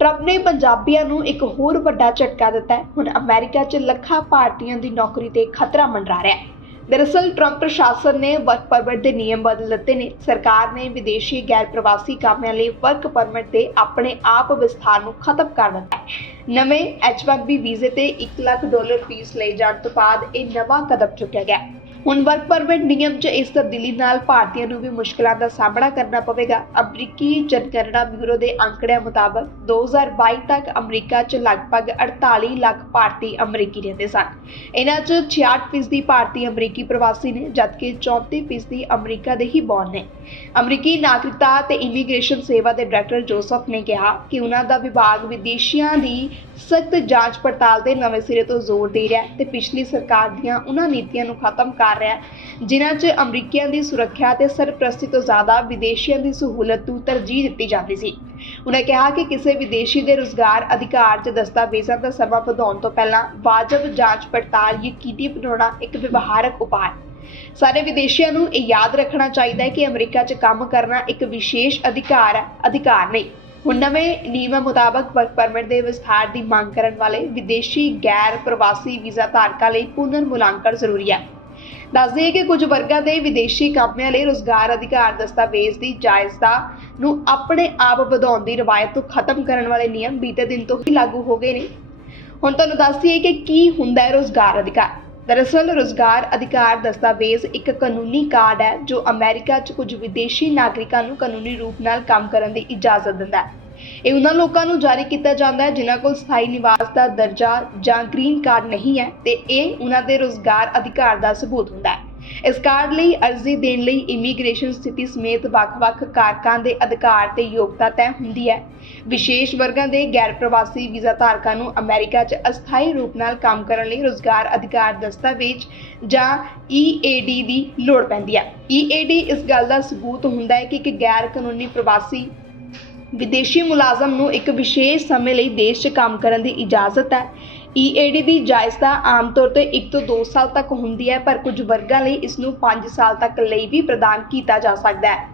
Trump ਨੇ ਪੰਜਾਬੀਆਂ ਨੂੰ ਇੱਕ ਹੋਰ ਵੱਡਾ ਝਟਕਾ ਦਿੱਤਾ ਹੈ। ਹੁਣ ਅਮਰੀਕਾ 'ਚ ਲੱਖਾਂ ਭਾਰਤੀਆਂ ਦੀ ਨੌਕਰੀ ਤੇ ਖਤਰਾ ਮੰਡਰਾ ਰਿਹਾ ਹੈ। ਦਰਅਸਲ, ਟਰੰਪ ਪ੍ਰਸ਼ਾਸਨ ਨੇ ਵਰਕ ਪਰਮਿਟ ਦੇ ਨਿਯਮ ਬਦਲ ਦਿੱਤੇ ਨੇ। ਸਰਕਾਰ ਨੇ ਵਿਦੇਸ਼ੀ ਗੈਰ ਪ੍ਰਵਾਸੀ ਕਾਮਿਆਂ ਲਈ ਵਰਕ ਪਰਮਿਟ ਦੇ ਆਪਣੇ ਆਪ ਵਿਸਥਾਰ ਨੂੰ ਖਤਮ ਕਰ ਦਿੱਤਾ ਹੈ। ਨਵੇਂ H1B ਵੀਜ਼ੇ ਤੇ 1 ਲੱਖ ਡਾਲਰ ਫੀਸ ਲਈ ਜਾਣ ਤੋਂ ਬਾਅਦ ਇਹ ਨਵਾਂ ਕਦਮ ਚੁੱਕਿਆ ਗਿਆ ਹੁਣ ਵਰਕ ਪਰਮਿਟ ਨਿਯਮ 'ਚ ਇਸ ਤਬਦੀਲੀ ਨਾਲ ਭਾਰਤੀਆਂ ਨੂੰ ਵੀ ਮੁਸ਼ਕਲਾਂ ਦਾ ਸਾਹਮਣਾ ਕਰਨਾ ਪਵੇਗਾ। ਅਮਰੀਕੀ ਜਨਗਣਨਾ ਬਿਊਰੋ ਦੇ ਅੰਕੜਿਆਂ ਮੁਤਾਬਕ 2022 ਤੱਕ ਅਮਰੀਕਾ 'ਚ ਲਗਭਗ 48 ਲੱਖ ਭਾਰਤੀ ਅਮਰੀਕੀ ਰਹਿੰਦੇ ਸਨ। ਇਹਨਾਂ 'ਚ 66% ਭਾਰਤੀ ਅਮਰੀਕੀ ਪ੍ਰਵਾਸੀ ਨੇ, ਜਦਕਿ 34% ਅਮਰੀਕਾ ਦੇ ਹੀ ਬੌਰਨ ਨੇ। ਅਮਰੀਕੀ ਨਾਗਰਿਕਤਾ ਤੇ ਇਮੀਗ੍ਰੇਸ਼ਨ ਸੇਵਾ ਦੇ ਡਾਇਰੈਕਟਰ ਜੋਸਫ ਨੇ ਕਿਹਾ ਕਿ ਉਹਨਾਂ ਦਾ ਵਿਭਾਗ ਵਿਦੇਸ਼ੀਆਂ ਦੀ ਸਖਤ ਜਾਂਚ ਪੜਤਾਲ ਦੇ ਨਵੇਂ ਸਿਰੇ ਤੋਂ ਜ਼ੋਰ ਦੇ ਰਿਹਾ ਹੈ ਤੇ ਪਿਛਲੀ ਸਰਕਾਰ ਦੀਆਂ ਉਹਨਾਂ ਨੀਤੀਆਂ ਨੂੰ ਖਤਮ ਕਰ ਰਿਹਾ ਹੈ। ਜਿਨ੍ਹਾਂ 'ਚ ਅਮਰੀਕੀਆਂ ਦੀ ਸੁਰੱਖਿਆ ਤੇ ਸਰਪ੍ਰਸਤੀ ਤੋਂ ਜ਼ਿਆਦਾ ਵਿਦੇਸ਼ੀਆਂ ਦੀ ਸਹੂਲਤ ਨੂੰ ਤਰਜੀਹ ਦਿੱਤੀ ਜਾਂਦੀ ਸੀ। ਉਹਨਾਂ ਕਿਹਾ ਕਿ ਕਿਸੇ ਵਿਦੇਸ਼ੀ ਦੇ ਰੁਜ਼ਗਾਰ ਅਧਿਕਾਰ 'ਚ ਦਸਤਾਵੇਜ਼ਾਂ ਦਾ ਸਮਾਂ ਵਧਾਉਣ ਤੋਂ ਪਹਿਲਾਂ ਵਾਜਬ ਜਾਂਚ ਪੜਤਾਲ ਯਕੀਨੀ ਬਣਾਉਣਾ ਇੱਕ ਵਿਵਹਾਰਕ ਉਪਾਅ ਹੈ। ਸਾਰੇ ਵਿਦੇਸ਼ੀਆਂ ਨੂੰ ਇਹ ਯਾਦ ਰੱਖਣਾ ਚਾਹੀਦਾ ਹੈ ਕਿ ਅਮਰੀਕਾ 'ਚ ਕੰਮ ਕਰਨਾ ਇੱਕ ਵਿਸ਼ੇਸ਼ ਅਧਿਕਾਰ ਹੈ, ਅਧਿਕਾਰ ਨਹੀਂ। ਹੁਣ ਨਵੇਂ ਨਿਯਮਾਂ ਮੁਤਾਬਕ ਵਰਕ ਪਰਮਿਟ ਦੇ ਵਿਸਥਾਰ ਦੀ ਮੰਗ ਕਰਨ ਵਾਲੇ ਵਿਦੇਸ਼ੀ ਗੈਰ ਪ੍ਰਵਾਸੀ ਵੀਜ਼ਾ ਧਾਰਕਾਂ ਲਈ ਪੁਨਰ ਮੁਲਾਂਕਣ ਜ਼ਰੂਰੀ ਹੈ। ਦੱਸ ਦਈਏ ਕਿ ਕੁਝ ਵਰਗਾਂ ਦੇ ਵਿਦੇਸ਼ੀ ਕਾਮਿਆਂ ਲਈ ਰੁਜ਼ਗਾਰ ਅਧਿਕਾਰ ਦਸਤਾਵੇਜ਼ ਦੀ ਜਾਇਜ਼ਤਾ ਨੂੰ ਆਪਣੇ ਆਪ ਵਧਾਉਣ ਦੀ ਰਵਾਇਤ ਤੋਂ ਖਤਮ ਕਰਨ ਵਾਲੇ ਨਿਯਮ ਬੀਤੇ ਦਿਨ ਤੋਂ ਹੀ ਲਾਗੂ ਹੋ ਗਏ ਨੇ। ਹੁਣ ਤੁਹਾਨੂੰ ਦੱਸ ਦਈਏ ਕਿ ਕੀ ਹੁੰਦਾ ਹੈ ਰੁਜ਼ਗਾਰ ਅਧਿਕਾਰ। ਦਰਅਸਲ, ਰੁਜ਼ਗਾਰ ਅਧਿਕਾਰ ਦਸਤਾਵੇਜ਼ ਇੱਕ ਕਾਨੂੰਨੀ ਕਾਰਡ ਹੈ ਜੋ ਅਮਰੀਕਾ 'ਚ ਕੁਝ ਵਿਦੇਸ਼ੀ ਨਾਗਰਿਕਾਂ ਨੂੰ ਕਾਨੂੰਨੀ ਰੂਪ ਨਾਲ ਕੰਮ ਕਰਨ ਦੀ ਇਜਾਜ਼ਤ ਦਿੰਦਾ ਹੈ। ਇਹ ਉਹਨਾਂ ਲੋਕਾਂ ਨੂੰ ਜਾਰੀ ਕੀਤਾ ਜਾਂਦਾ ਹੈ ਜਿਨ੍ਹਾਂ ਕੋਲ ਸਥਾਈ ਨਿਵਾਸ ਦਾ ਦਰਜਾ ਜਾਂ ਗ੍ਰੀਨ ਕਾਰਡ ਨਹੀਂ ਹੈ ਤੇ ਇਹ ਉਹਨਾਂ ਦੇ ਰੁਜ਼ਗਾਰ ਅਧਿਕਾਰ ਦਾ ਸਬੂਤ ਹੁੰਦਾ ਹੈ। ਇਸ ਕਾਰਡ ਲਈ ਅਰਜ਼ੀ ਦੇਣ ਲਈ ਇਮੀਗ੍ਰੇਸ਼ਨ ਸਥਿਤੀ ਸਮੇਤ ਵੱਖ-ਵੱਖ ਕਾਰਕਾਂ ਦੇ ਅਧਿਕਾਰ ਤੇ ਯੋਗਤਾ ਤੈਅ ਹੁੰਦੀ ਹੈ। ਵਿਸ਼ੇਸ਼ ਵਰਗਾਂ ਦੇ ਗੈਰ ਪ੍ਰਵਾਸੀ ਵੀਜ਼ਾ ਧਾਰਕਾਂ ਨੂੰ ਅਮਰੀਕਾ 'ਚ ਅਸਥਾਈ ਰੂਪ ਨਾਲ ਕੰਮ ਕਰਨ ਲਈ ਰੁਜ਼ਗਾਰ ਅਧਿਕਾਰ ਦਸਤਾਵੇਜ਼ ਜਾਂ EAD ਦੀ ਲੋੜ ਪੈਂਦੀ ਹੈ। EAD ਇਸ ਗੱਲ ਦਾ ਸਬੂਤ ਹੁੰਦਾ ਹੈ ਕਿ ਇੱਕ ਗੈਰ ਕਾਨੂੰਨੀ ਪ੍ਰਵਾਸੀ ਵਿਦੇਸ਼ੀ ਮੁਲਾਜ਼ਮ ਨੂੰ ਇੱਕ ਵਿਸ਼ੇਸ਼ ਸਮੇਂ ਲਈ ਦੇਸ਼ 'ਚ ਕੰਮ ਕਰਨ ਦੀ ਇਜਾਜ਼ਤ ਹੈ। EAD ਦੀ ਜਾਇਜ਼ਤਾ ਆਮ ਤੌਰ ਤੇ 1 ਤੋਂ 2 ਸਾਲ ਤੱਕ ਹੁੰਦੀ ਹੈ, ਪਰ ਕੁਝ ਵਰਗਾਂ ਲਈ ਇਸ ਨੂੰ 5 ਸਾਲ ਤੱਕ ਲਈ ਵੀ ਪ੍ਰਦਾਨ ਕੀਤਾ ਜਾ ਸਕਦਾ ਹੈ।